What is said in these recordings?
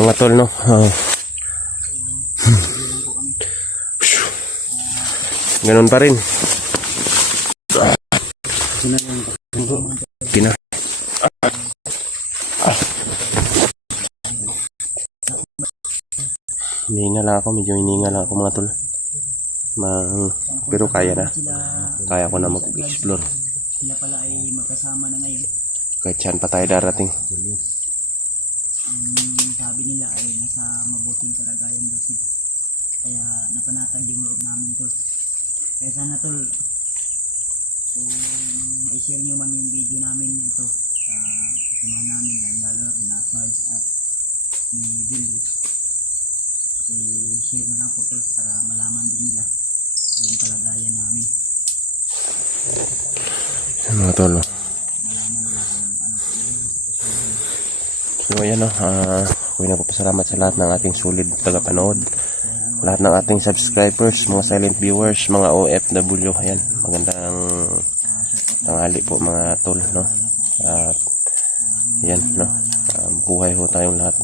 mga tol, no? Ganun pa rin. Pina. Hinihinga lang ako, medyo hinihinga lang ako mga tol. Pero kaya na. Kaya ko na mag-explore. Sila pala ay magkasama na ngayon. Kahit saan pa tayo darating. Sabi nila ay nasa mabuting kalagayan daw sila. Kaya napanatag yung loob namin tol. Kaya sana tol, kung i-share nyo man yung video namin ito sa kasama namin, lalo na na Sarge at ni Julius, i-share na lang po tol para malaman din nila yung kalagayan namin. Mga tol, no? Malaman nila kung ano po yung sitwasyon. So ayan, no? Ako'y nagpapasalamat sa lahat ng ating sulit tagapanood, lahat ng ating subscribers, mga silent viewers, mga OFW. Ayan, magandang tanghali po mga tol, no? At ayan, no? Buhay ho tayong lahat.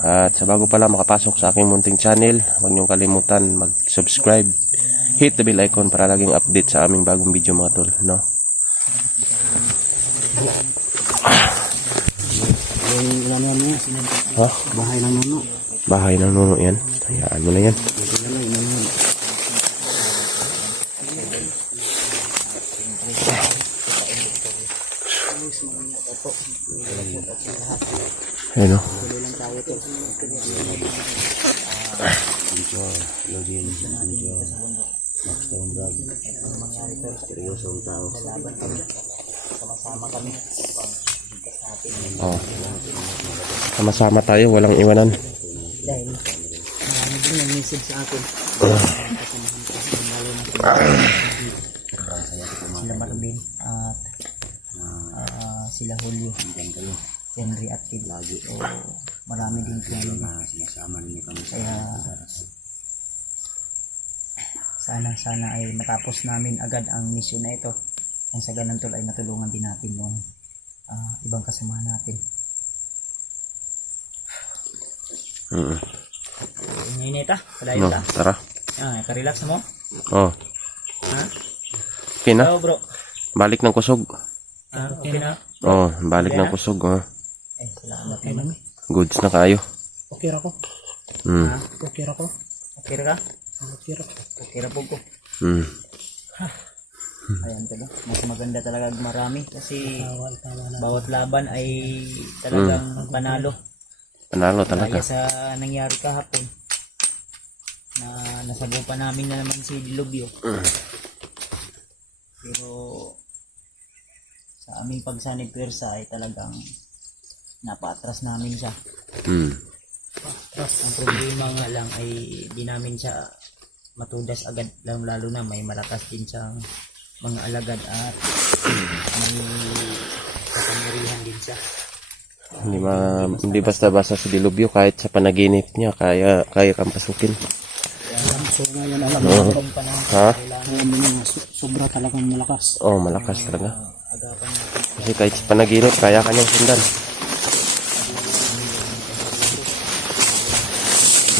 At sa bago pala makapasok sa aking munting channel, huwag niyong kalimutan mag-subscribe, hit the bell icon para laging update sa aming bagong video mga tol, no? Ha? Bahay ng nuno. Bahay ng nuno yan. Hayaan mo na yan. Ayun, no? Sama-sama kami. Oh. Sama-sama tayo, walang iwanan. Dahil marami din yung message sa akin. Sila Marvin at sila Julio, Henry at Kid. So, marami din pinili. Kaya sana ay matapos namin agad ang mission na ito. Ang sa ganun tol ay matulungan din natin yung ibang kasama natin. Init padayon No, ta. tara. Ka-relax mo? Oh. Ha? Okay na? Bro. Balik ng kusog. Okay na. Oh, balik ng kusog. Oh. Salamat naman. Goods na kayo. Okay ra ko. Okay ra ko. Okay ra ka? Okay ra. Okay ra po ko. Ayan talaga. Mas maganda talaga marami kasi bawat laban ay talagang panalo. Panalo talaga. Kaya sa nangyari kahapon na nasabupan namin na naman si Dilubyo. Pero sa aming pagsanib persa ay talagang napatras namin siya. Ang problema nga lang ay di namin siya matudas agad, lalo na may malakas din siyang mga alagad at may kapangyarihan din siya. Hindi basta-basta si Dilubyo, kahit sa panaginip niya kaya kang pasukin. So ngayon alam mo kung panahon Ha? sobra talagang malakas. Oh, malakas talaga. Kasi kahit sa panaginip kaya kanyang sundan.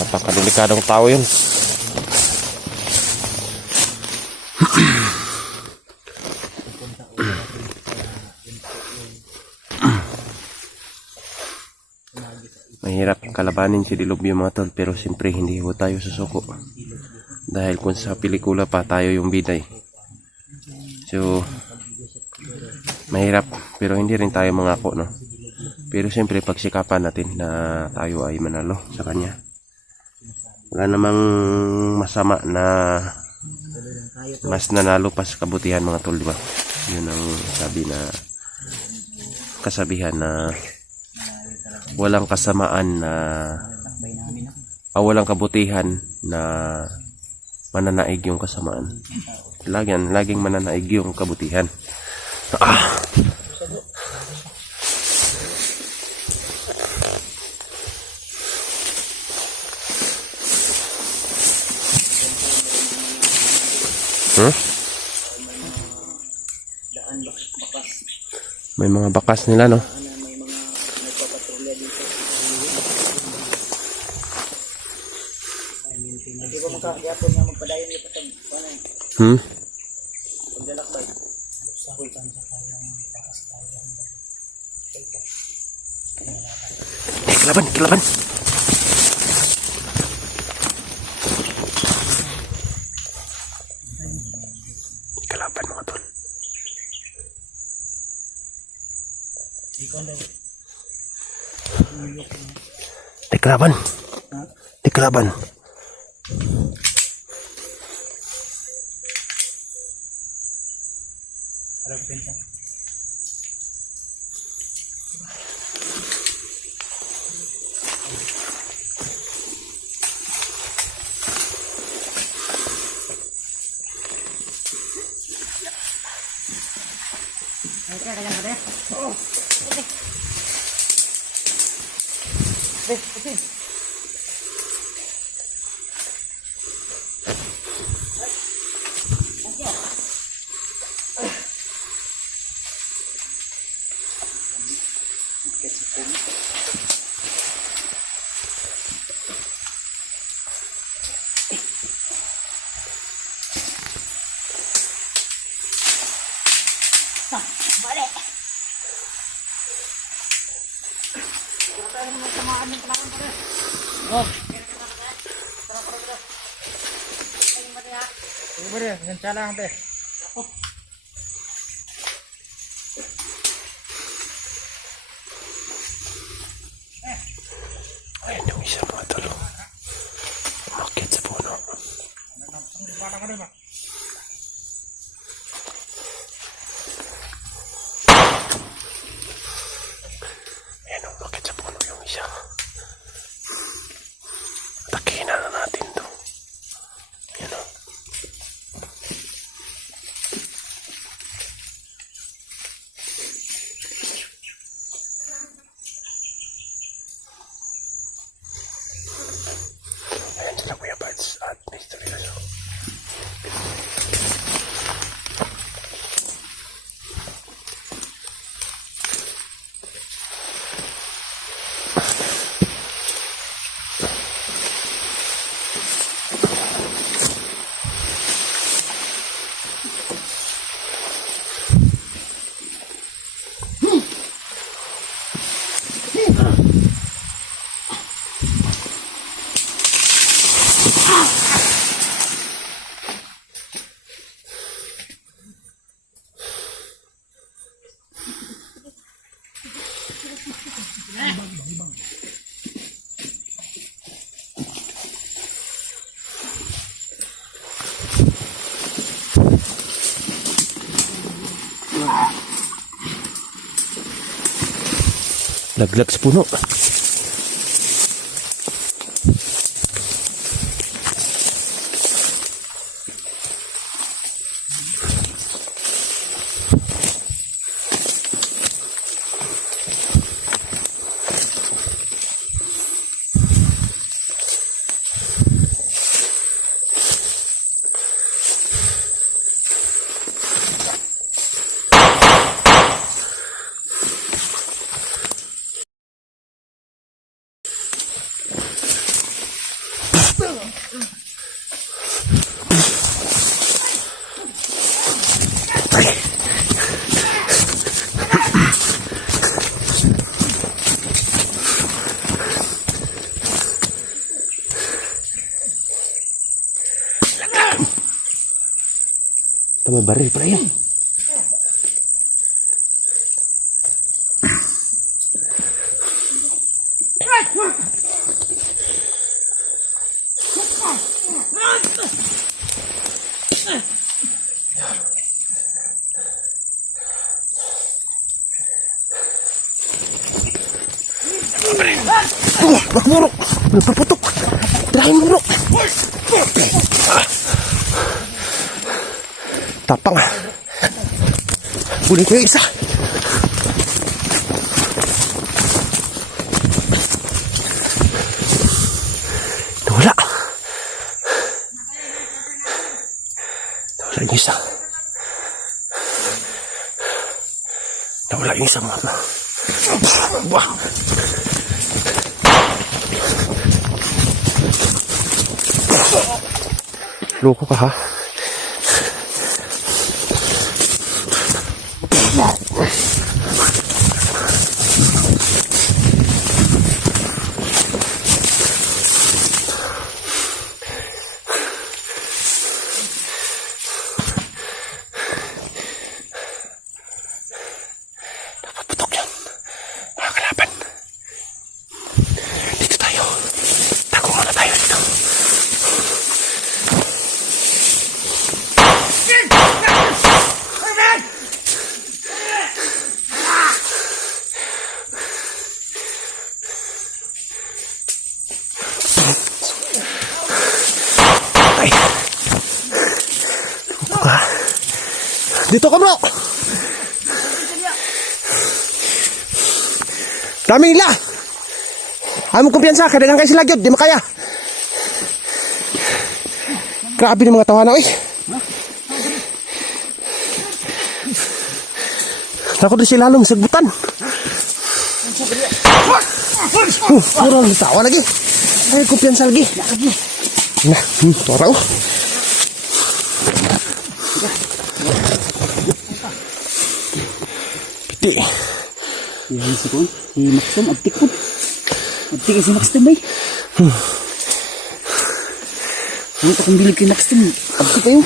Napakadelikadong tao yun. Mahirap kalabanin si Dilubyo mga tol, pero siyempre hindi ho tayo susuko. Dahil kung sa pelikula pa tayo yung biday. So, mahirap, pero hindi rin tayo mangako, no? Pero siyempre pagsikapan natin na tayo ay manalo sa kanya. Wala namang masama na mas nanalo pa sa kabutihan mga tol, di ba? Yun ang sabi na kasabihan na walang kasamaan na walang kabutihan na mananaig yung kasamaan. Laging mananaig yung kabutihan. May mga bakas nila, no? magkakiyapon nga magpadayon niyo pa sa ano eh. Paglalakbay. Sabi ka sa kayang takas tayo. Kelaban, kelaban. Kelaban mga tol. Ikaw daw. Kelaban. Ha? Kelaban. Alam ko pinsa. Ayan yung isa mga tol. Umakyat sa puno. Ayan, umakyat sa puno yung isa. Atakihin na natin to. Ayan o. Ayan sila Kuya Buds at Mr. Rizzo. Laglag sa puno. Ito may baril pa yan. Bak buruk, berputuk, terakhir buruk. Tapang. Boleh ko yung isa. Nawala. Nawala yung isa. Nawala yung isa mga. Wah. Loko ka ha. Putok yan. Mga kalaban. Dito tayo. Tago muna tayo dito. Ay. Lupa ka. Dito ka bro. Dami nila. Ayaw mo kumpiyansa, kadagang kayo sila gyud, di makaya. Grabe ng mga tawanan, eh. Takot na sila lalong sagbutan. Kurang tawa lagi. Ay, kumpiyansa lagi. Nah, tora oh. Piti. Yan si Kon, si Maxim, abtik po. Abtik si Maxim bay. Ano ito kung bilig kay Maxim, abtik kayo.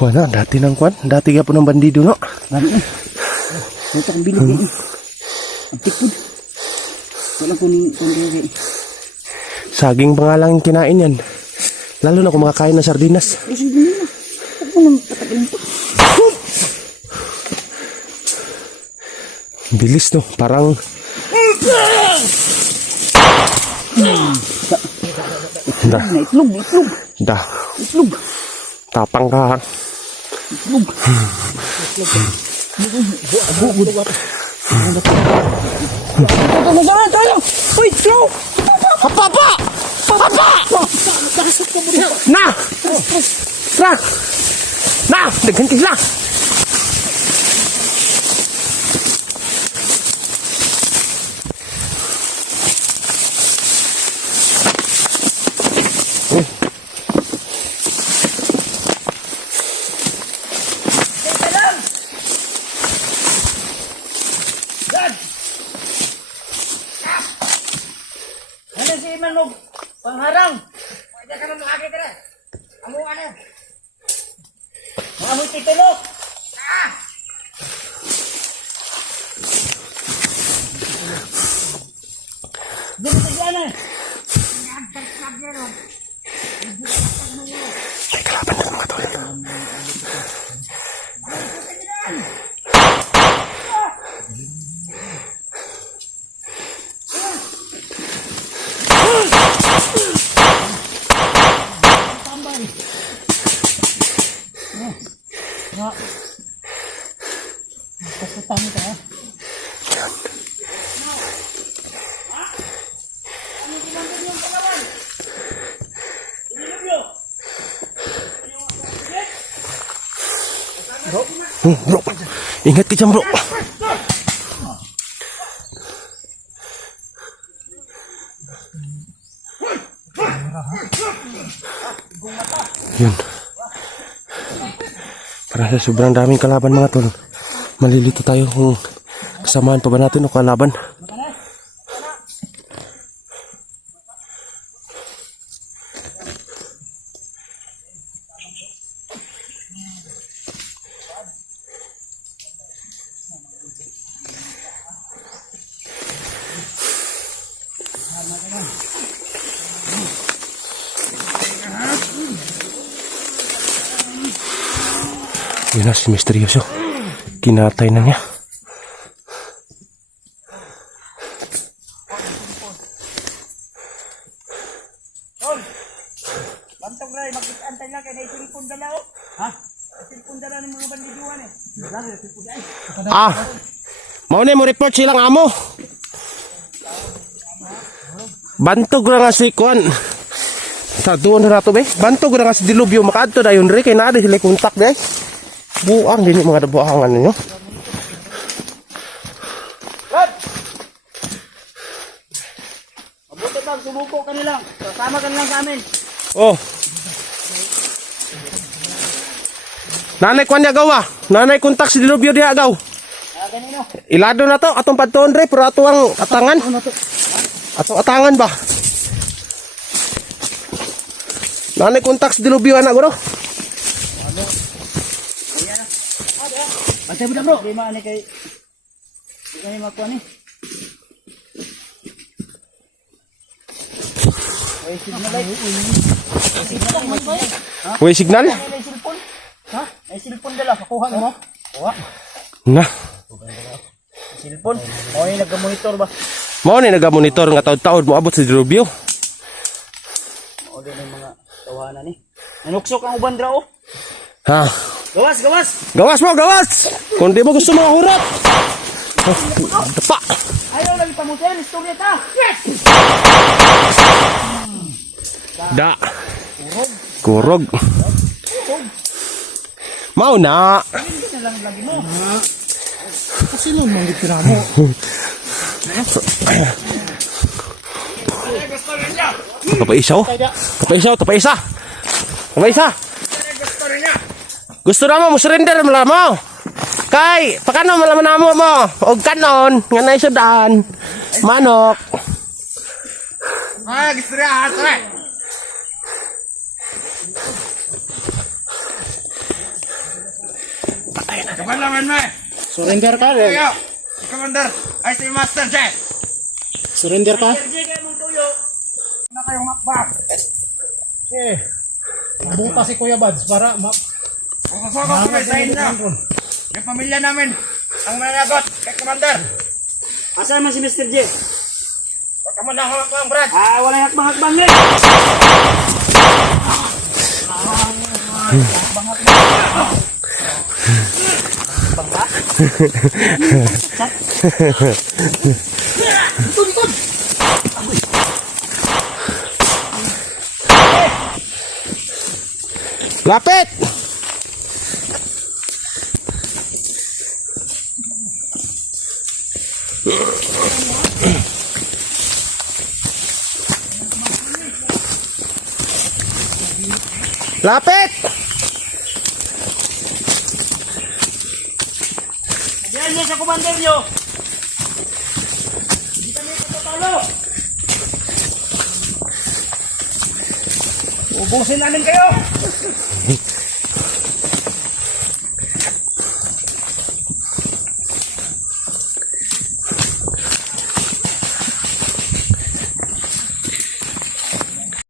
Kuha na, dati ng kuhan. Dati ka po ng bandido, no? Dami eh. Ano ito kung bilig kayo. Abtik po. Wala po ni Kon. Saging pa nga lang yung kinain yan. Lalo na kung makakain ng sardinas. Eh, sige nila. Huwag mo nang patagalin pa. Bilis, no? Parang... Da. Itlog, itlog. Da. Itlog. Tapang ka. Itlog. Tayo! Uy, itlog! Hapa! Na! Na! Na! Daghan sila! Ano si Manog? Pangharang! Pwede ka na makakita na. Amo ka na. Mamoy titulo! Dito sa dyan eh! May kalaban na mga tol. Pasutan ka. Bro, ingat ka dyan bro. Yun. Para sa sobrang daming kalaban mga tol. Malilito tayo kung kasamahan pa ba natin o kalaban. Yun na si Misteryoso. Kinatay na niya. Bantog ray, mag-antay lang kay naisipon dala o. Ha? Naisipon dala ng mga bandiduan eh. Lagi naisipon dala. Mauna mo report silang amo. Bantog na nga si Kwan. Sa doon na nato be. Bantog na nga si Dilubyo. Makaadto na yun rin. Kaya na sila kontak be. Buang din mga dabuangan ninyo. Rod! Mabuti pag sumuko ka nilang. Kasama ka nilang sa amin. Oh. Nanay kwan niya gawa. Nanay kontak si Dilubyo diha gaw. Ganino. Ilado na to atong padtuon re pero ato ang atangan. Ato atangan ba? Nanay kontak si Dilubyo anak guro. Bantay mo na bro. Di maani kay... Di kami makuha ni. Ay, signal ay. Way signal. Ay, cellphone. Ha? Ay, cellphone dala. Kakuha mo. Kuha. Na. Cellphone. O, yung nag-monitor ba? Mao ni naga-monitor nga taud-taud mo abot si Dilubyo. O, din yung mga tawanan ni. Nanuksok ang uban dra, oh. Ha. Gawas, gawas. Gawas mo, gawas. Kung di mo gusto mga hurat. Dapa. Ayaw lagi pamutin. Istorya ta. Yes! Da. Kurog. Mau na. Hindi na lang lagi mo. Kasi nung mga tira mo. Kapaisaw. Kapaisaw, kapaisa. Kapaisa. Gusto na mo surrender mo lang mo. Kay, pakano malaman na mo mo. Og kanon, nga na isudaan. Manok. Ah, gusto rin ahas rin. Patay na. Kapan naman mo eh. Surrender ka rin. Yo, Commander, ay si Master Jet. Surrender ka? Na kayong makbak. Eh, buka si Kuya Bads para Kasama ko sa inyo. Yung pamilya namin, ang managot kay Commander. Asa man si Mr. J? Huwag ka muna hawak lang, Brad. Ah, wala hakbang-hakbang eh. Lapit. Lapit. Diyan niya sa commander nyo. Hindi kami katotalo. Ubusin namin kayo.